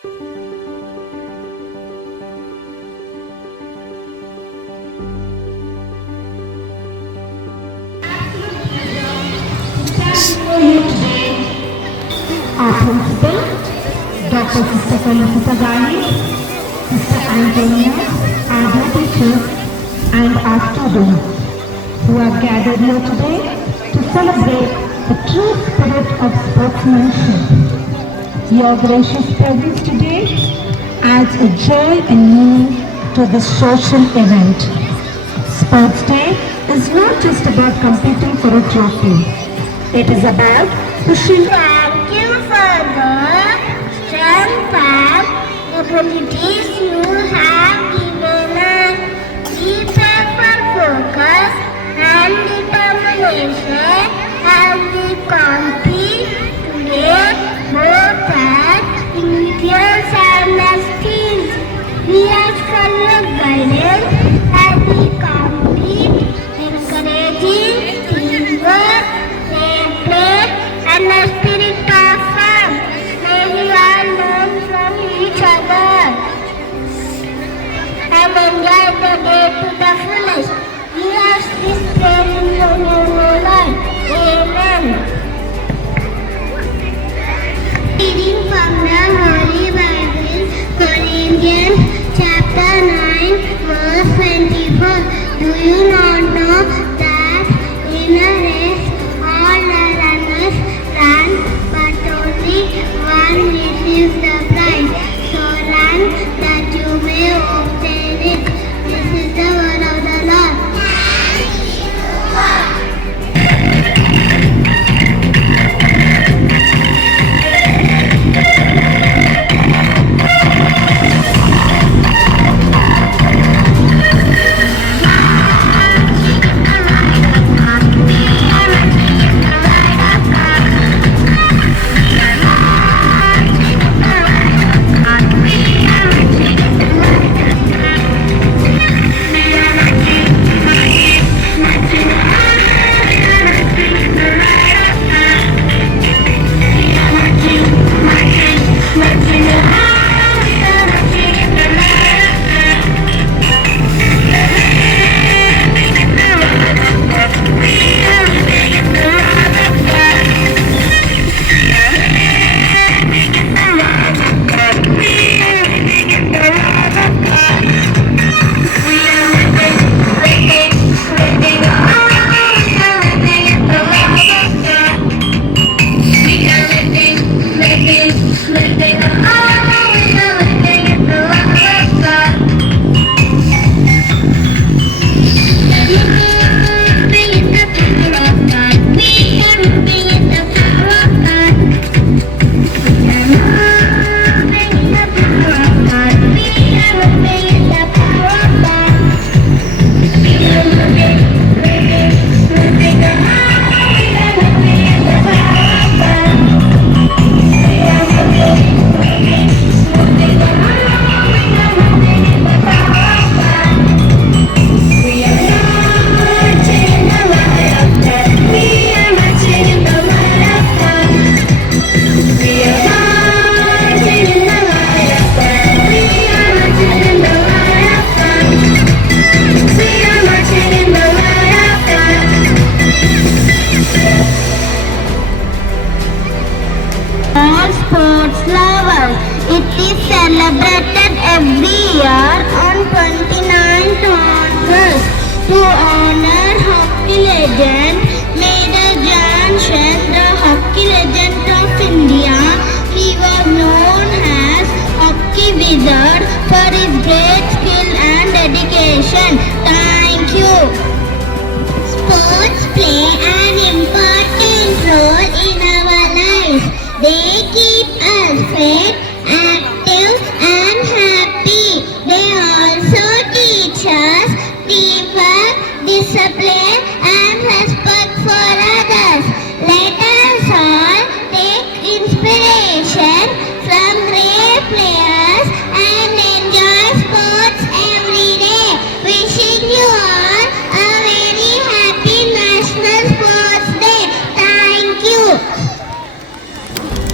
Our principal, Dr. Sister Felicita Gali, Sister Antonia, our dear teachers, and our students who are gathered here today to celebrate the true spirit of sportsmanship. Your gracious presence today adds a joy and meaning to this social event. Sports Day is not just about competing for a trophy. It is about pushing. Thank you for the strength and abilities you have given us. We pray for focus and determination as we compete today, both as individuals and as teams. We ask for your guidance as we compete, encouraging teamwork, fair play, and the spirit of fun. May we all learn from each other and enjoy the day to the fullest. We ask this prayer in your name, O Lord. Amen. Reading from the Holy Bible, Corinthians chapter 9, verse 24. Do you not know that in a race all the runners run, but only one receives the prize? So run that you may obtain it. This is the word of the Lord. All sports lovers. It is celebrated every year on 29th August to honor hockey legend Major Dhyanchandh, the hockey legend of India. He was known as Hockey Wizard for his great skill and dedication. Thank you. Sports play an important role in our lives. They keep us fit, active and happy. They also teach us teamwork, discipline and respect for others. Let us all take inspiration from great players and enjoy sports every day. Wishing you all a very happy National Sports Day. Thank you.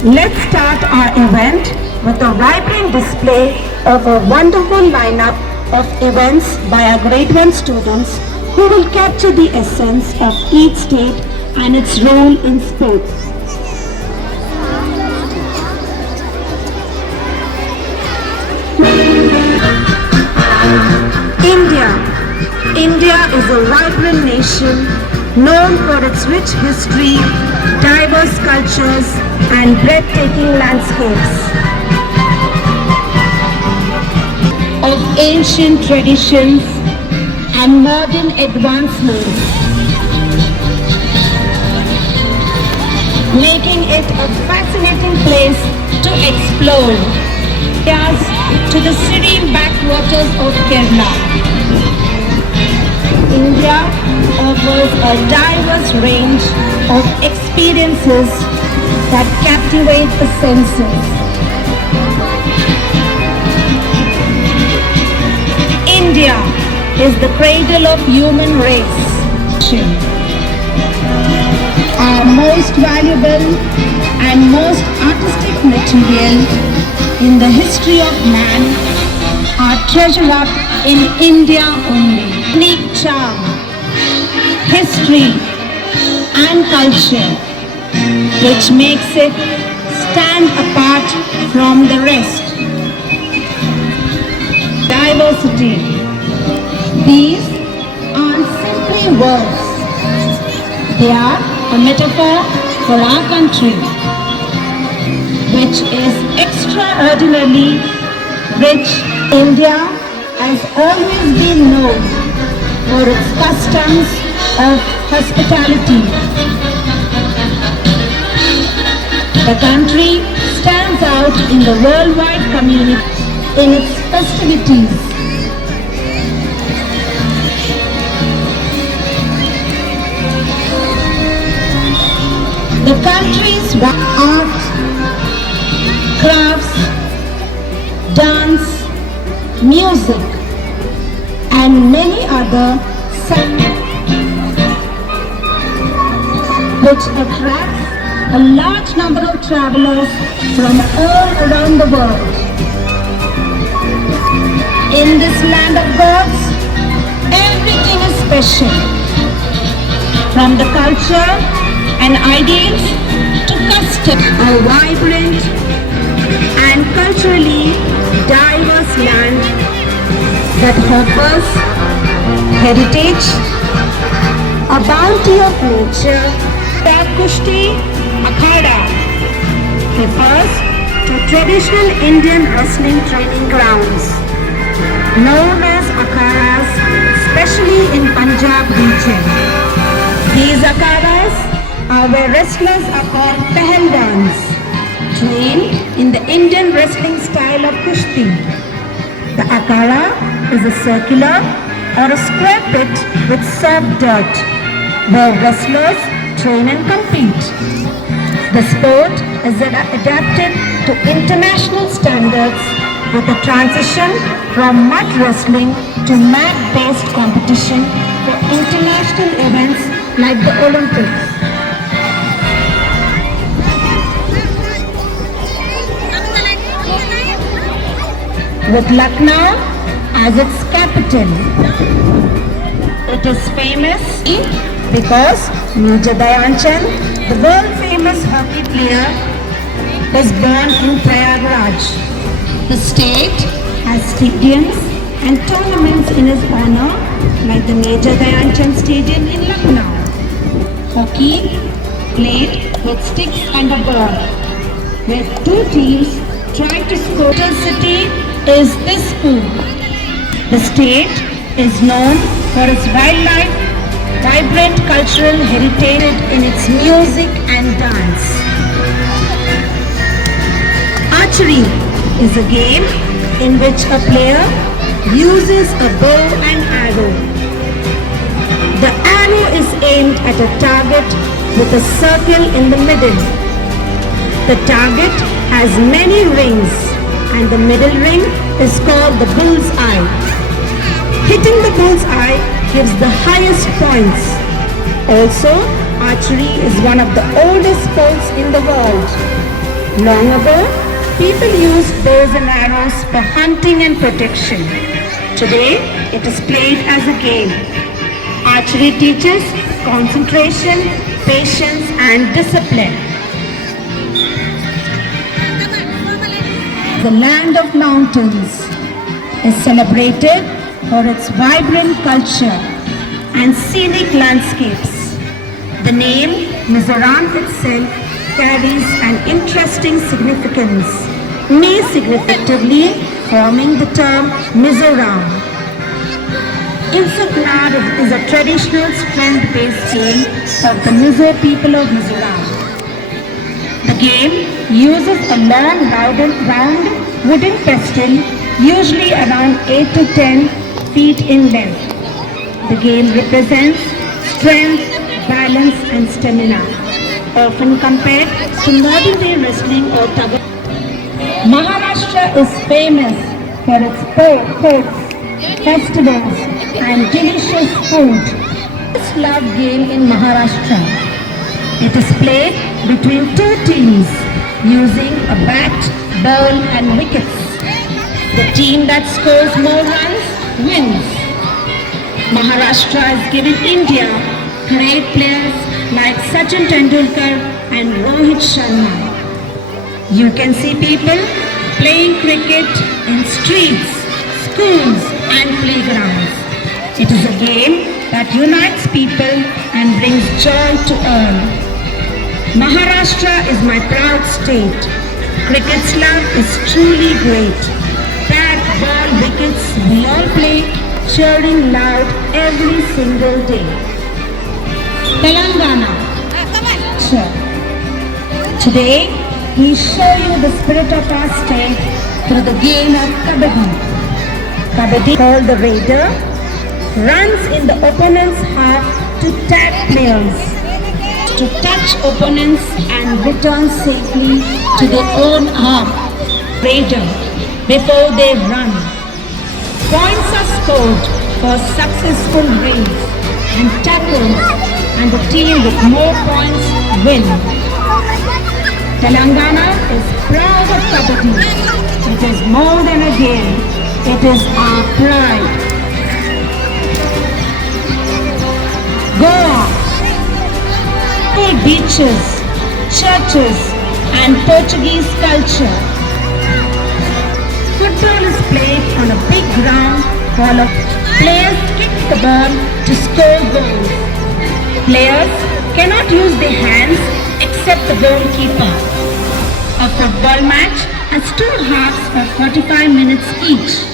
Let's start our event with a vibrant display of a wonderful lineup of events by our grade 1 students who will capture the essence of each state and its role in sports. India. India is a vibrant nation known for its rich history, diverse cultures, and breathtaking landscapes. Of ancient traditions and modern advancements, making it a fascinating place to explore. Yes, to the serene backwaters of Kerala. India offers a diverse range of experiences that captivate the senses. India is the cradle of human race. Our most valuable and most artistic material in the history of man are treasured up in India only. Unique charm, history and culture which makes it stand apart from the rest. Diversity. These aren't simply words. They are a metaphor for our country, which is extraordinarily rich. India has always been known for its customs of hospitality. The country stands out in the worldwide community in its festivities. The country's art, crafts, dance, music, and many other which attracts a large number of travelers from all around the world. In this land of gods, everything is special, from the culture and ideals to custom. A vibrant and culturally diverse land that offers heritage, a bounty of nature. Kushti Akhada refers to traditional Indian wrestling training grounds known as akhadas, especially in Punjab region. These akhadas are where wrestlers are called pehlavans, trained in the Indian wrestling style of Kushti. The akhada is a circular or a square pit with soft dirt where wrestlers train and compete. The sport is adapted to international standards with a transition from mud wrestling to mat-based competition for international events like the Olympics. With Lucknow as its capital, it is famous because Major Dhyanchand, the world-famous hockey player, was born in Prayagraj. The state has stadiums and tournaments in his honor, like the Major Dhyanchand Stadium in Lucknow. Hockey played with sticks and a ball, where two teams try to score. The city is Dispur. The state is known for its wildlife, vibrant cultural heritage in its music and dance. Archery is a game in which a player uses a bow and arrow. The arrow is aimed at a target with a circle in the middle. The target has many rings and the middle ring is called the bull's eye. Hitting the bull's eye gives the highest points. Also, archery is one of the oldest sports in the world. Long ago, People used bows and arrows for hunting and protection. Today, it is played as a game. Archery teaches concentration, patience, and discipline. The land of mountains is celebrated for its vibrant culture and scenic landscapes. The name Mizoram itself carries an interesting significance, significatively forming the term Mizoram. Insuknar is a traditional strength-based game of the Mizo people of Mizoram. The game uses a long round wooden pestle, usually around 8 to 10 feet in length. The game represents strength, balance and stamina, often compared to modern-day wrestling or tug of war. Maharashtra is famous for its sports, festivals and delicious food. It's a loved game in Maharashtra. It is played between two teams using a bat, ball and wickets. The team that scores more runs wins. Maharashtra has given India great players like Sachin Tendulkar and Rohit Sharma. You can see people playing cricket in streets, schools and playgrounds. It is a game that unites people and brings joy to all. Maharashtra is my proud state. Cricket's love is truly great. Bat, ball, wickets, we all play, cheering loud every single day. Telangana. Today, we show you the spirit of our state through the game of Kabaddi. Kabaddi, called the Raider, runs in the opponent's half to tag players, to touch opponents and return safely to their own half, Raider, before they run. Points are scored for successful raids and tackles, and the team with more points win. Telangana is proud of Kabaddi. It is more than a game. It is our pride. Goa. Full beaches, churches and Portuguese culture. Football is played on a big ground while players kick the ball to score goals. Players cannot use their hands except the goalkeeper. A football match has two halves of 45 minutes each.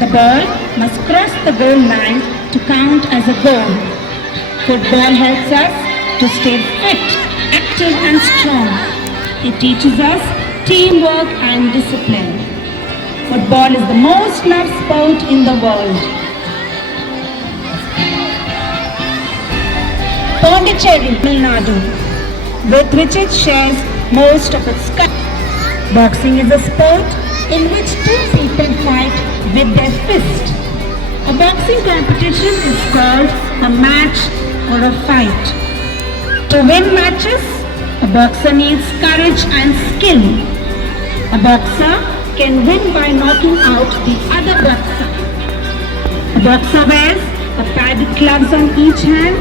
The ball must cross the goal line to count as a goal. Football helps us to stay fit, active and strong. It teaches us teamwork and discipline. Football is the most loved sport in the world. Pondicherry, Tamil Nadu, with which it shares most of its country. Boxing is a sport in which two people fight with their fist. A boxing competition is called a match or a fight. To win matches, a boxer needs courage and skill. A boxer can win by knocking out the other boxer. A boxer wears a padded gloves on each hand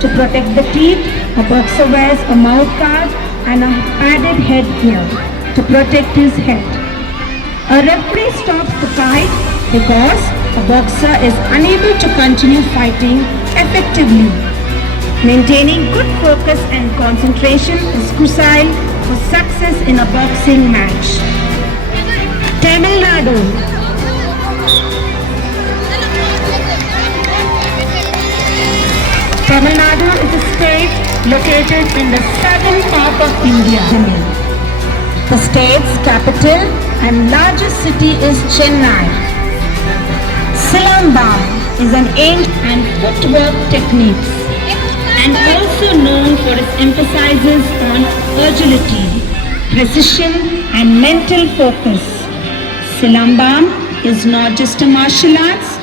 to protect the teeth. A boxer wears a mouth guard and a padded headgear to protect his head. A referee stops the fight because a boxer is unable to continue fighting effectively. Maintaining good focus and concentration is crucial for success in a boxing match. Tamil Nadu. Tamil Nadu is a state located in the southern part of India. The state's capital and largest city is Chennai. Silambam is an ancient and footwork techniques, and also known for its emphasis on agility, precision and mental focus. Silambam is not just a martial arts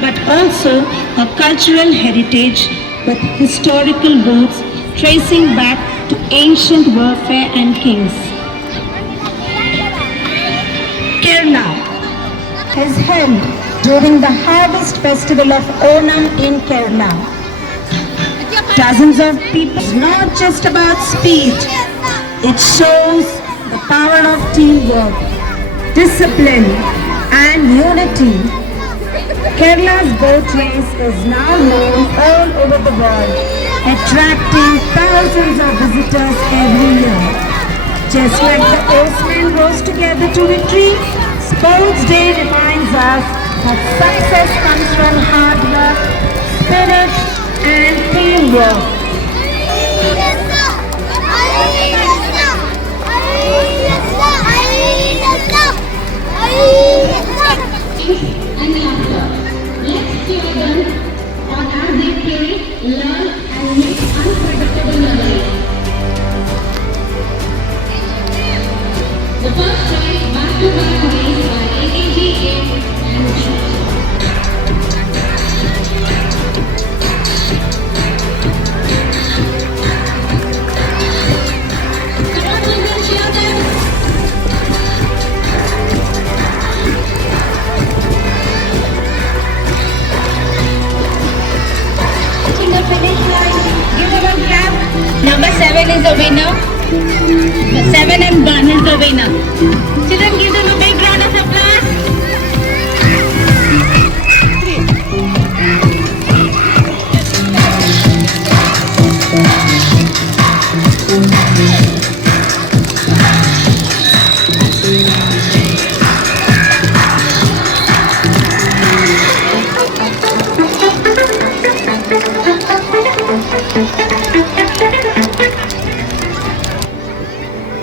but also a cultural heritage with historical roots tracing back to ancient warfare and kings. Kerala is held during the harvest festival of Onam in Kerala. Dozens of people. It's not just about speed. It shows the power of teamwork, discipline and unity. Kerala's boat race is now known all over the world, attracting thousands of visitors every year. Just like the oarsmen rose together to victory, Sports Day reminds us that success comes from hard work, spirit and teamwork. And laughter. Let's cheer them on as they play, learn and make unpredictable memories. The first prize back-to-back race by AKGA and B. Come on, children, cheer them. The finish line. Give them a clap. Number 7 is the winner. The 7M1 is the winner. Children, give them a big round of applause.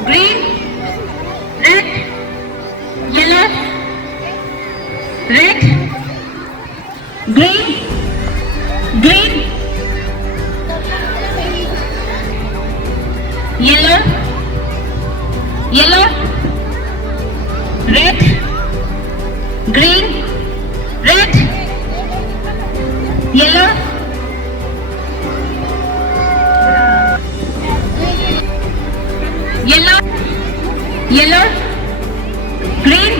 Green, red, yellow, red, green, green, yellow, yellow, red, green, red, yellow, yellow, yellow, green,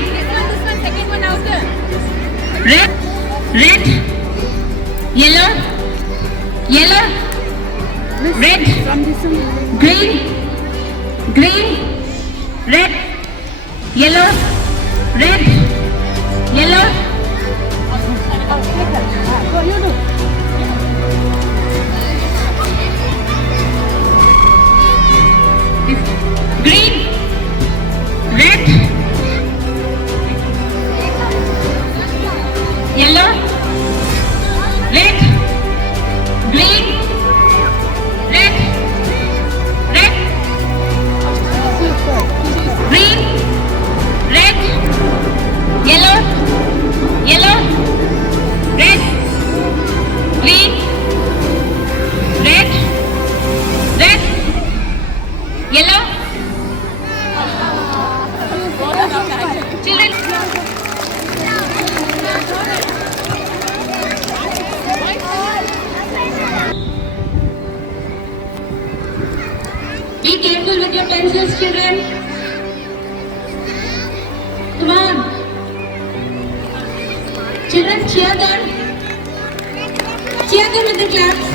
red, red, yellow, yellow, red, green, green, red, yellow, red, yellow. Green, red, yellow, red, green, red, red, green, red, yellow, yellow, red, green, red, red, yellow. Children. Be careful with your pencils, children. Come on. Children, cheer them. Cheer them with the claps.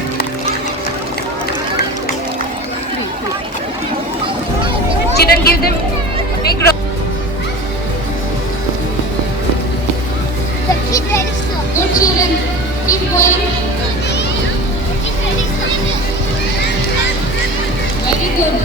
Children, give them a big round. Good children, keep going. Very good.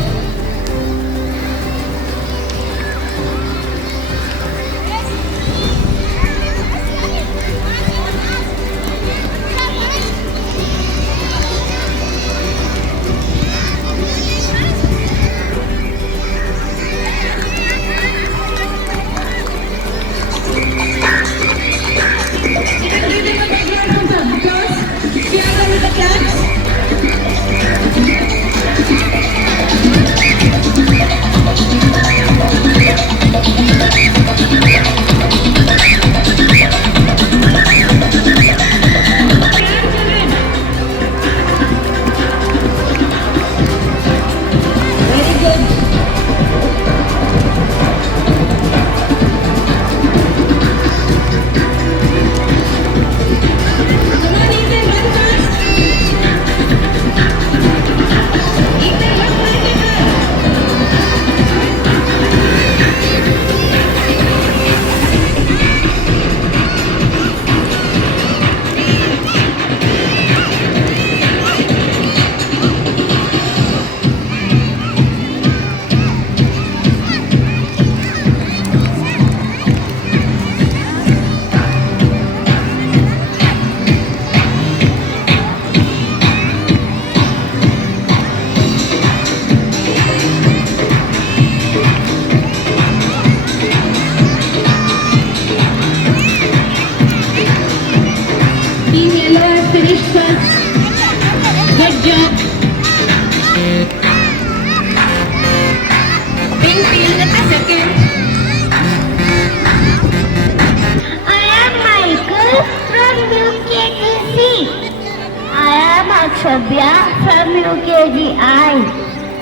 Shabya from UKG I.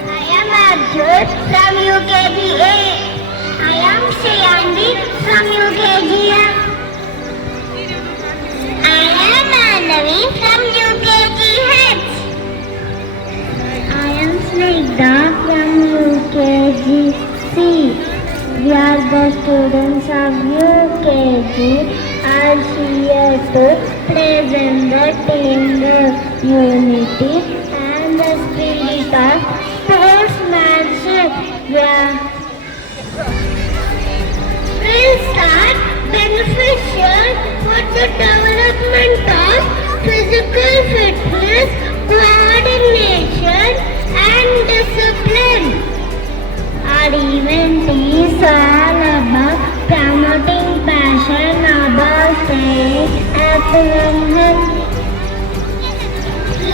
I am Arjun from UKG A. I am Shayandi from UKG F. I am Manavi from UKG H. I am Snigdha from UKG C. We are the students of UKG are here to present the teamwork, unity and the spirit of sportsmanship. Will start beneficial for the development of physical fitness, coordination and discipline. Our event is all about promoting passion about staying active and healthy.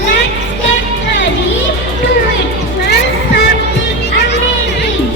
Let's get ready to witness something amazing.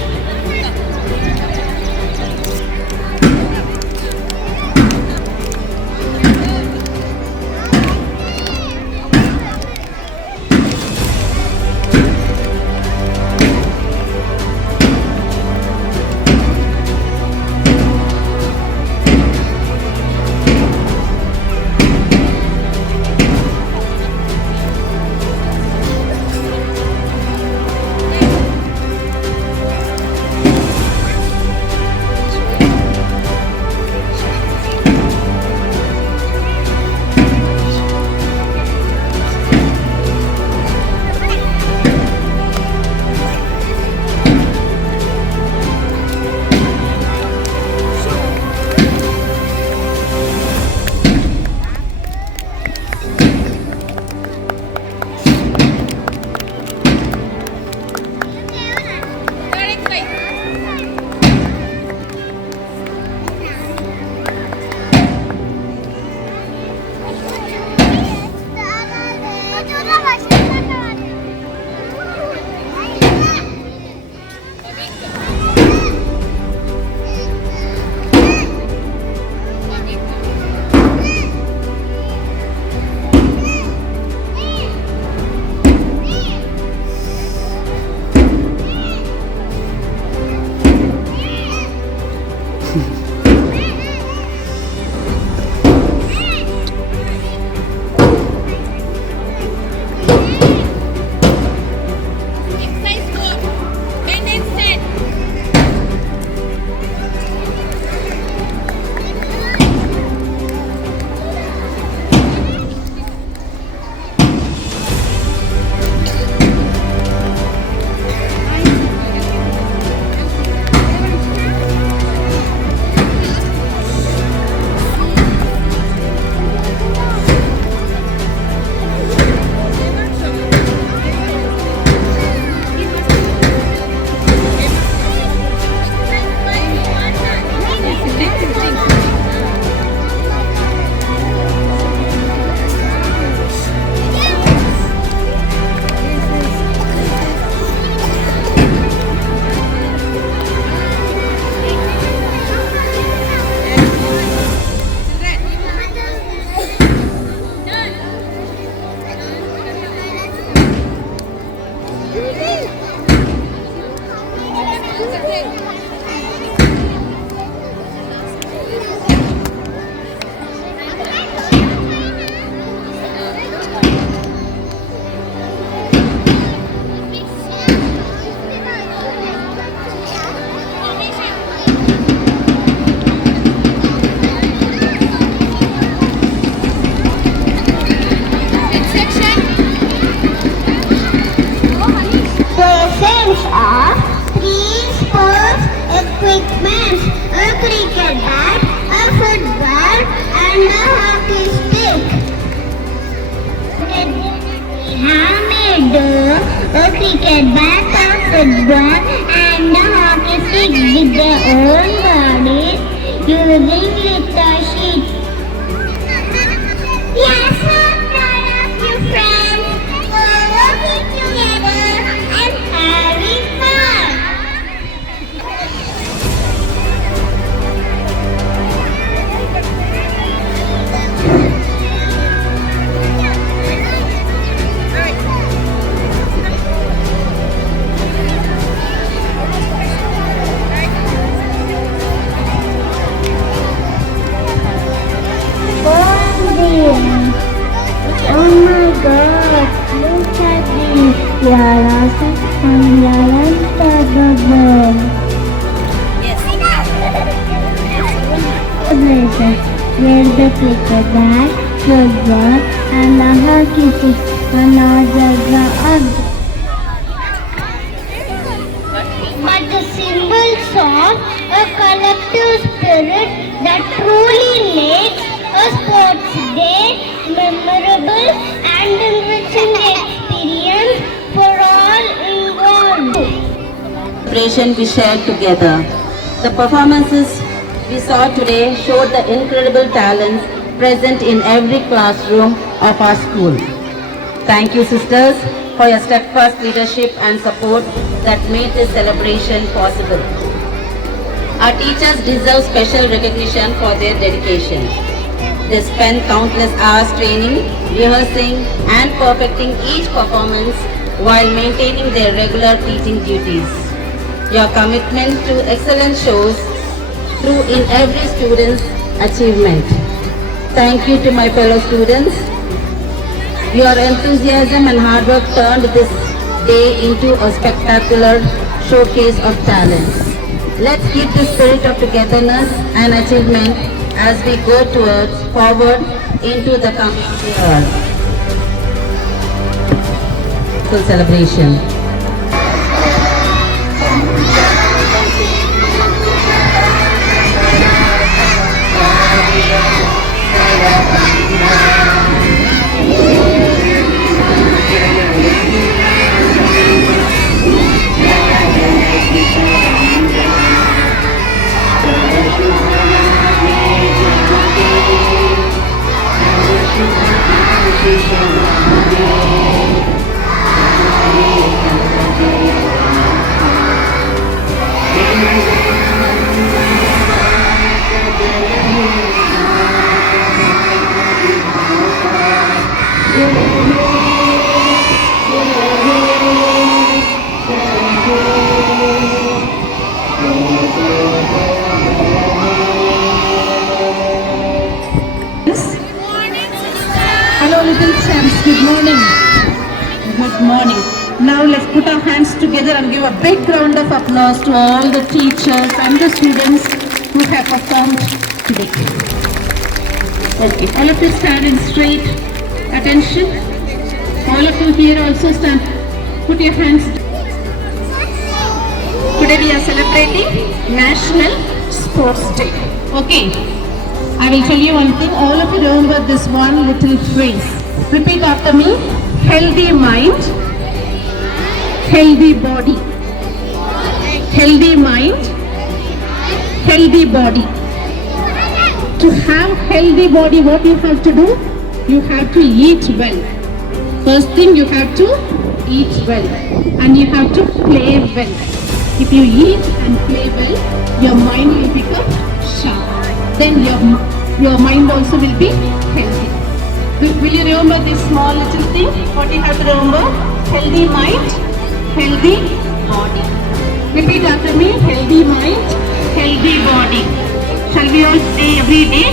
equipment, a cricket bat, a football and a hockey stick. We have made a cricket bat, a football and a hockey stick with their own bodies using litter sheets. Yes, I'm proud of you friends for working together and having fun. places where they play cricket, football, and the hockey stick and other ground. But the symbols of a collective spirit that truly makes a sports day memorable and enriching experience for all involved. Celebration we shared together. The performances we saw today showed the incredible talents present in every classroom of our school. Thank you, sisters, for your steadfast leadership and support that made this celebration possible. Our teachers deserve special recognition for their dedication. They spend countless hours training, rehearsing, and perfecting each performance while maintaining their regular teaching duties. Your commitment to excellence shows through in every student's achievement. Thank you to my fellow students. Your enthusiasm and hard work turned this day into a spectacular showcase of talents. Let's keep the spirit of togetherness and achievement as we go forward into the coming year. Full celebration. Hello little champs, good morning. Good morning. Now let's put our hands together and give a big round of applause to all the teachers and the students who have performed today. Okay, all of you stand in straight attention. All of you here also stand. Put your hands. Today we are celebrating National Sports Day. Okay. I will tell you one thing, all of you remember this one little phrase. Repeat after me. Healthy mind, healthy body. Healthy mind, healthy body. To have healthy body, what you have to do? You have to eat well. First thing, you have to eat well. And you have to play well. If you eat and play well, your mind will become sharp. Then your mind also will be healthy. Will you remember this small little thing? What you have to remember? Healthy mind, healthy body. Repeat after me. Healthy mind, healthy body. Shall we all say every day?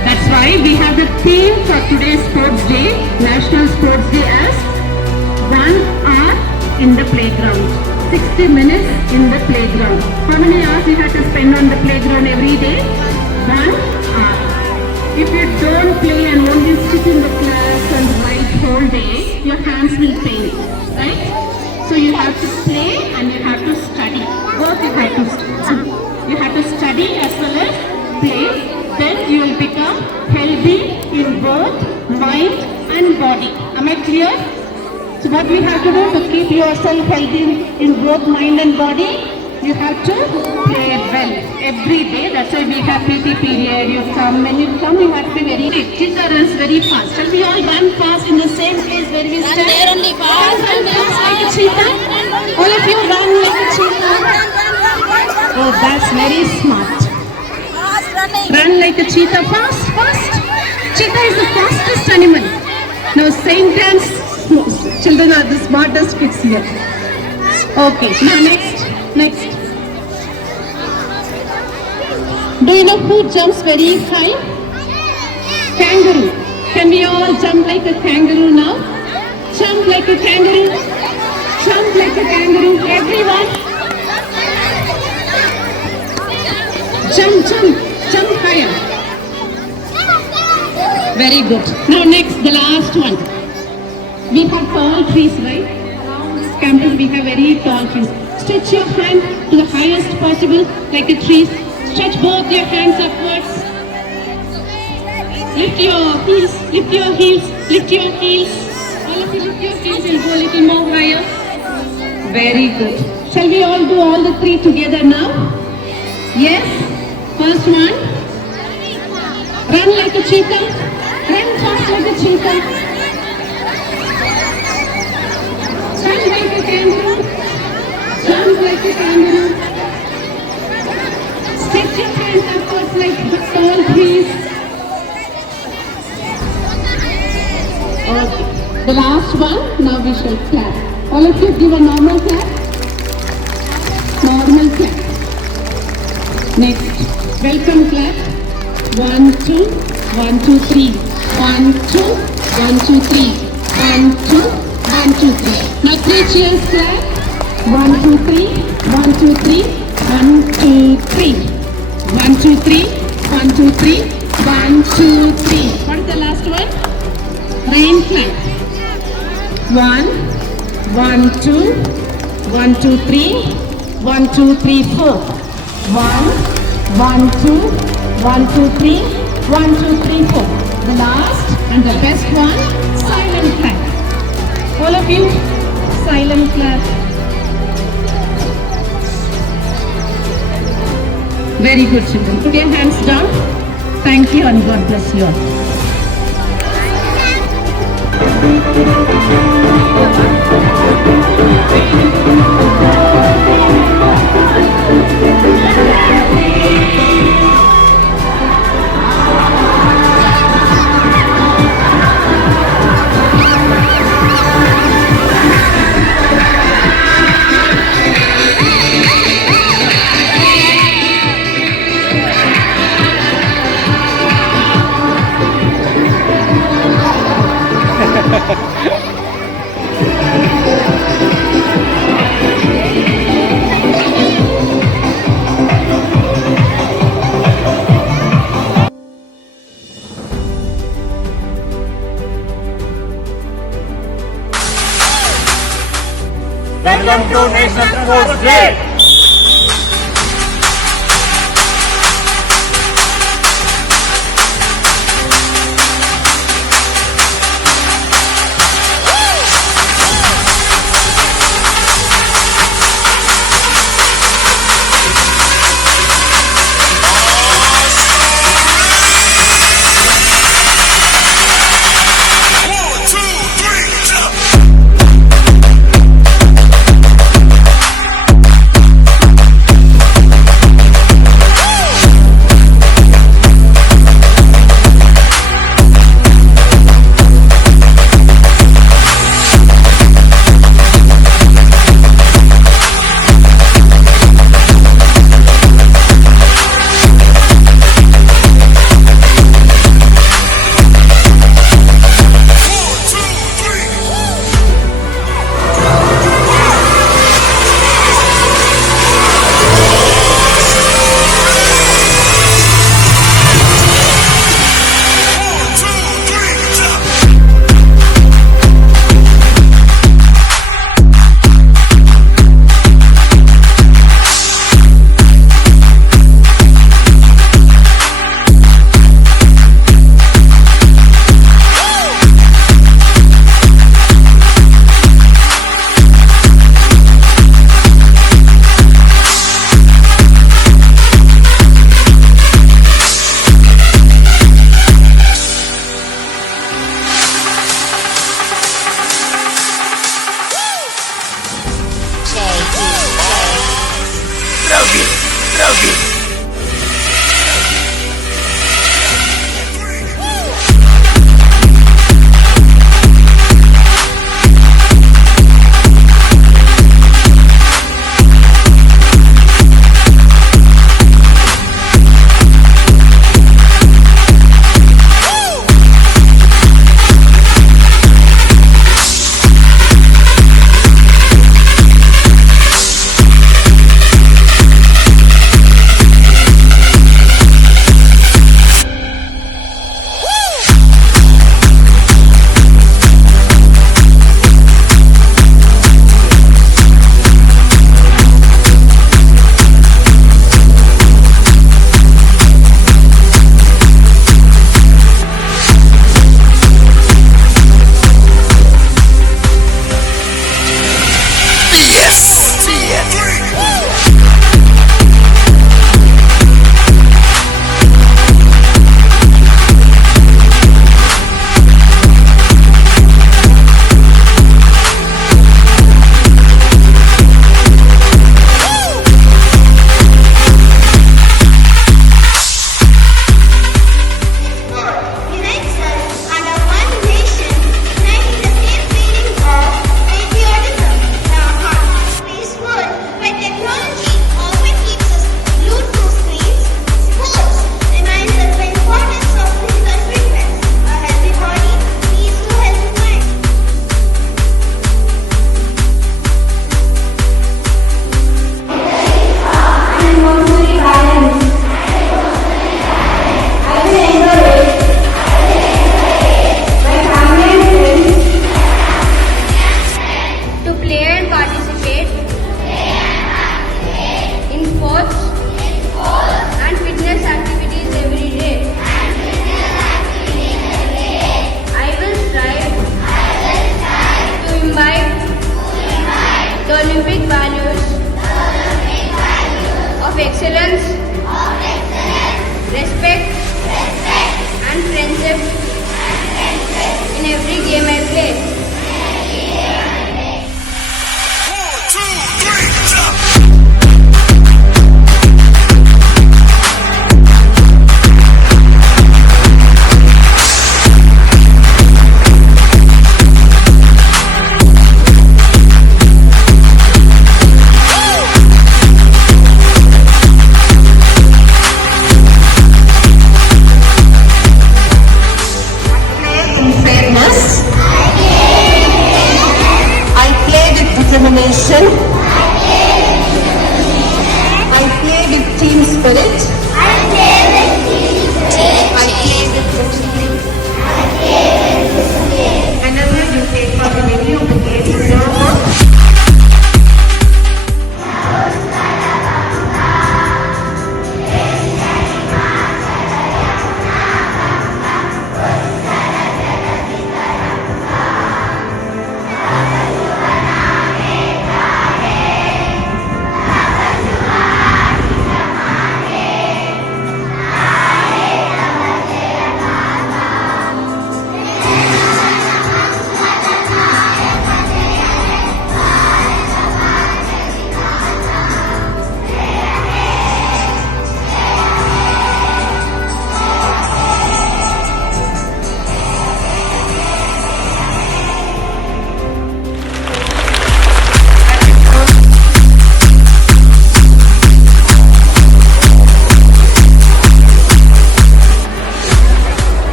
That's why we have the theme for today's Sports Day, National Sports Day as 1 hour in the playground. 60 minutes in the playground. How many hours you have to spend on the playground every day? 1 hour. If you don't play and only sit in the class and write whole day, your hands will pain, right? So you have to play and you have to study. Both you have to study. You have to study as well as play. Then you will become healthy in both mind and body. Am I clear? So what we have to do to keep yourself healthy in both mind and body? You have to play well every day. That's why we have PT period. You come, when you come, you have to be very quick. Cheetah runs very fast. Shall we all run fast in the same place where we stand? There only fast. Run fast like a cheetah. All of you run like a cheetah. Oh, that's very smart. Run like a cheetah fast, fast. Cheetah is the fastest animal. Now Saint Anne's children are the smartest kids here. Okay, now next. Do you know who jumps very high? Kangaroo. Can we all jump like a kangaroo now? Jump like a kangaroo. Jump like a kangaroo. Everyone. Jump high higher. Very good. Now next, the last one. We have tall trees, right? Around this campus we have very tall trees. Stretch your hand to the highest possible like a tree. Stretch both your hands upwards. Lift your heels, lift your heels, lift your heels. All of you lift your heels and go a little more higher. Very good. Shall we all do all the three together now? Yes? First one. Run like a cheetah. Run fast like a cheetah. Jump like a kangaroo. Jump like a kangaroo. Stretch your hands upwards like tall trees. Okay. The last one, now we shall clap. All of you give a normal clap. Normal clap. Next, welcome clap. 1, 2, 1, 2, 3. 1, 2, 1, 2, 3. 1, 2, 1, 2, 3. Now 3 cheers clap. 1, 2, 3. 1, 2, 3. 1, 2, 3. 1, 2, 3. 1, 2, 3. 1, 2, 3. What is the last one? Rain clap. 1, 1, 2, 1, 2, 3, 1, 2, 3, 4. 1, 1, 2, 1, 2, 3, 1, 2, 3, 4. The last and the best one, silent clap. All of you, silent clap. Very good, children. Put your hands down. Thank you and God bless you all. Welcome to National Sports Day. respect and friendship in every game I play.